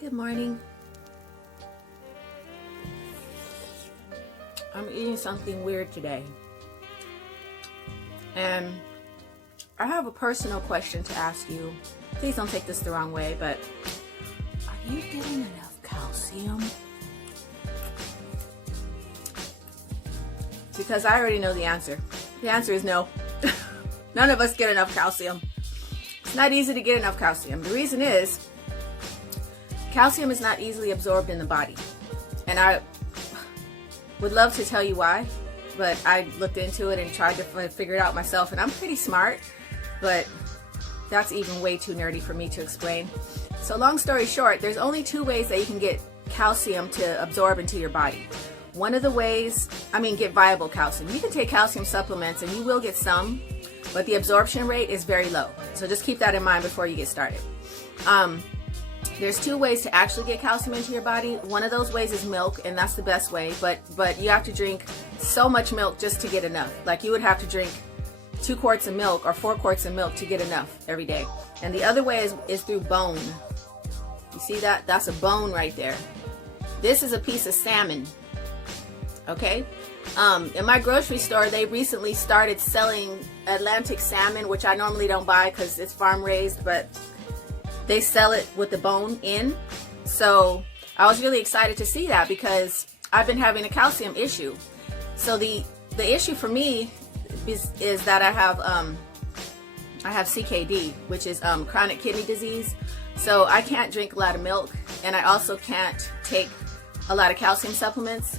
Good morning. I'm eating something weird today. And I have a personal question to ask you. Please don't take this the wrong way, but are you getting enough calcium? Because I already know the answer. The answer is no. None of us get enough calcium. It's not easy to get enough calcium. The reason is calcium is not easily absorbed in the body. And I would love to tell you why, but I looked into it and tried to figure it out myself, and I'm pretty smart, but that's even way too nerdy for me to explain. So long story short, there's only two ways that you can get calcium to absorb into your body. One of the ways, get viable calcium. You can take calcium supplements and you will get some, but the absorption rate is very low. So just keep that in mind before you get started. There's two ways to actually get calcium into your body. One of those ways is milk, and that's the best way, but you have to drink so much milk just to get enough. Like you would have to drink 2 quarts of milk or 4 quarts of milk to get enough every day. And the other way is through bone. You see that? That's a bone right there. This is a piece of salmon. Okay? In my grocery store, they recently started selling Atlantic salmon, which I normally don't buy because it's farm raised, but they sell it with the bone in. So I was really excited to see that because I've been having a calcium issue. So the issue for me is that I have CKD, which is chronic kidney disease. So I can't drink a lot of milk, and I also can't take a lot of calcium supplements.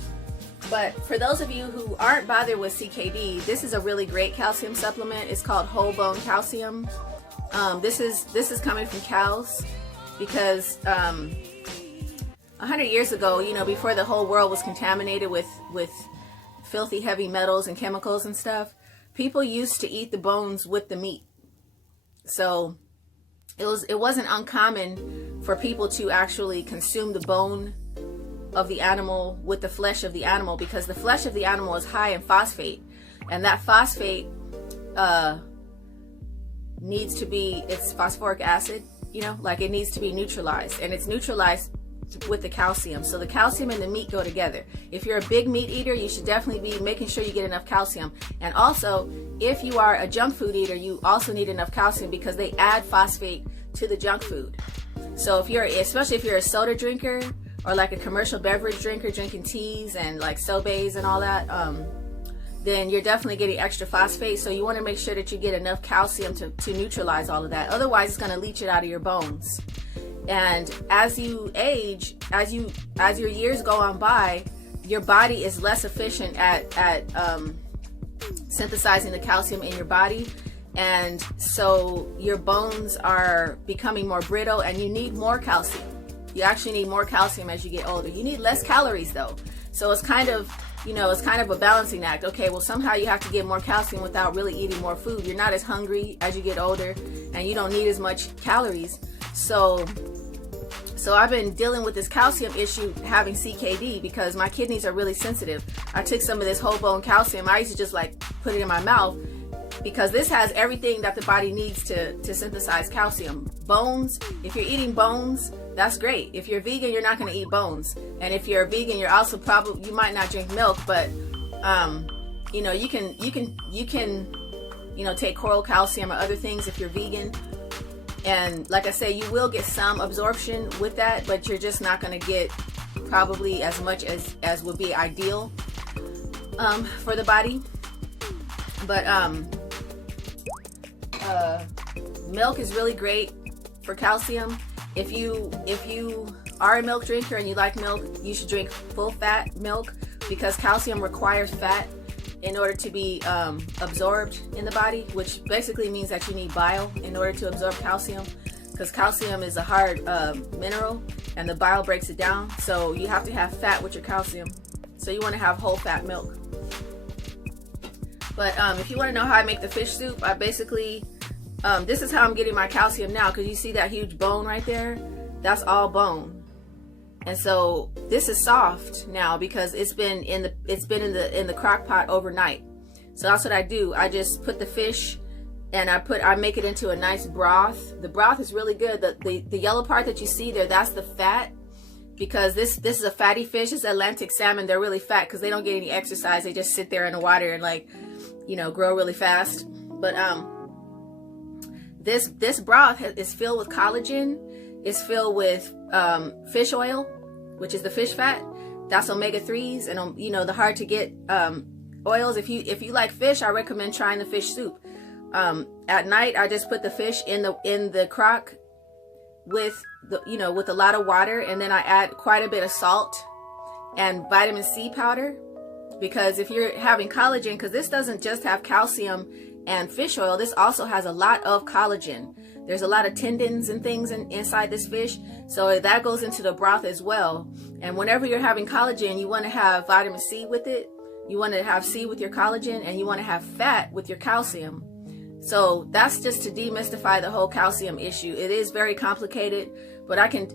But for those of you who aren't bothered with CKD, this is a really great calcium supplement. It's called whole bone calcium. This is coming from cows because 100 years ago, before the whole world was contaminated with filthy heavy metals and chemicals and stuff, people used to eat the bones with the meat. So it wasn't uncommon for people to actually consume the bone of the animal with the flesh of the animal, because the flesh of the animal is high in phosphate, and that phosphate needs to be, it's phosphoric acid, it needs to be neutralized, and it's neutralized with the calcium. So the calcium and the meat go together. If you're a big meat eater, you should definitely be making sure you get enough calcium. And also, if you are a junk food eater, you also need enough calcium because they add phosphate to the junk food. So especially if you're a soda drinker or like a commercial beverage drinker, drinking teas and like sobays and all that, then you're definitely getting extra phosphate. So you want to make sure that you get enough calcium to neutralize all of that. Otherwise, it's going to leach it out of your bones. And as you age, as your years go on by, your body is less efficient at synthesizing the calcium in your body. And so your bones are becoming more brittle, and you need more calcium. You actually need more calcium as you get older. You need less calories though. So it's kind of a balancing act. Okay, well, somehow you have to get more calcium without really eating more food. You're not as hungry as you get older, and you don't need as much calories. So I've been dealing with this calcium issue, having CKD, because my kidneys are really sensitive. I took some of this whole bone calcium. I used to just put it in my mouth, because this has everything that the body needs to synthesize calcium. Bones, if you're eating bones, that's great. If you're vegan, you're not going to eat bones. And if you're vegan, you're also you might not drink milk, but you can take coral calcium or other things if you're vegan. And like I say, you will get some absorption with that, but you're just not going to get probably as much as would be ideal for the body. But milk is really great for calcium. If you are a milk drinker and you like milk, you should drink full fat milk, because calcium requires fat in order to be absorbed in the body, which basically means that you need bile in order to absorb calcium, because calcium is a hard mineral and the bile breaks it down. So you have to have fat with your calcium. So you want to have whole fat milk. But if you want to know how I make the fish soup, I basically, this is how I'm getting my calcium now, because you see that huge bone right there? That's all bone. And so this is soft now because it's been in the crock pot overnight. So that's what I do. I just put the fish and I make it into a nice broth. The broth is really good. The yellow part that you see there, that's the fat, because this is a fatty fish. It's Atlantic salmon. They're really fat because they don't get any exercise. They just sit there in the water and, like, you know, grow really fast. But this broth is filled with collagen. It's filled with fish oil, which is the fish fat. That's omega-3s and, you know, the hard to get oils. If you like fish, I recommend trying the fish soup. At night, I just put the fish in the crock with with a lot of water, and then I add quite a bit of salt and vitamin C powder, because if you're having collagen, because this doesn't just have calcium and fish oil, this also has a lot of collagen. There's a lot of tendons and things inside this fish, so that goes into the broth as well. And whenever you're having collagen, you want to have vitamin C with it. You want to have C with your collagen, and you want to have fat with your calcium. So that's just to demystify the whole calcium issue. It is very complicated, but I can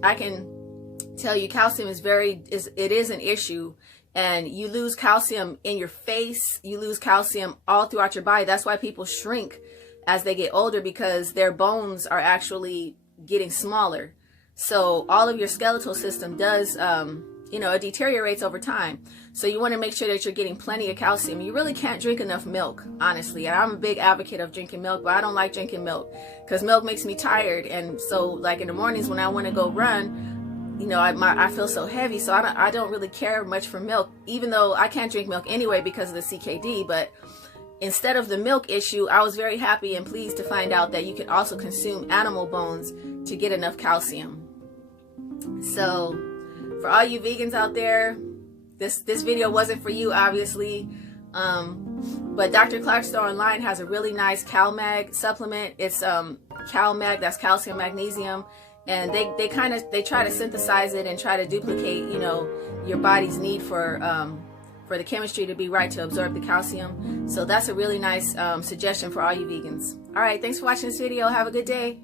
tell you calcium is an issue. And you lose calcium in your face, you lose calcium all throughout your body. That's why people shrink as they get older, because their bones are actually getting smaller. So all of your skeletal system does, it deteriorates over time. So you want to make sure that you're getting plenty of calcium. You really can't drink enough milk, honestly. And I'm a big advocate of drinking milk, but I don't like drinking milk because milk makes me tired. And so, like, in the mornings when I want to go run, I feel so heavy, so I don't really care much for milk, even though I can't drink milk anyway because of the CKD. But instead of the milk issue, I was very happy and pleased to find out that you can also consume animal bones to get enough calcium. So for all you vegans out there, this video wasn't for you, obviously. But Dr. Clark's Store Online has a really nice CalMag supplement. It's CalMag, that's calcium, magnesium. And they try to synthesize it and try to duplicate, your body's need for the chemistry to be right to absorb the calcium. So that's a really nice suggestion for all you vegans. All right, thanks for watching this video. Have a good day.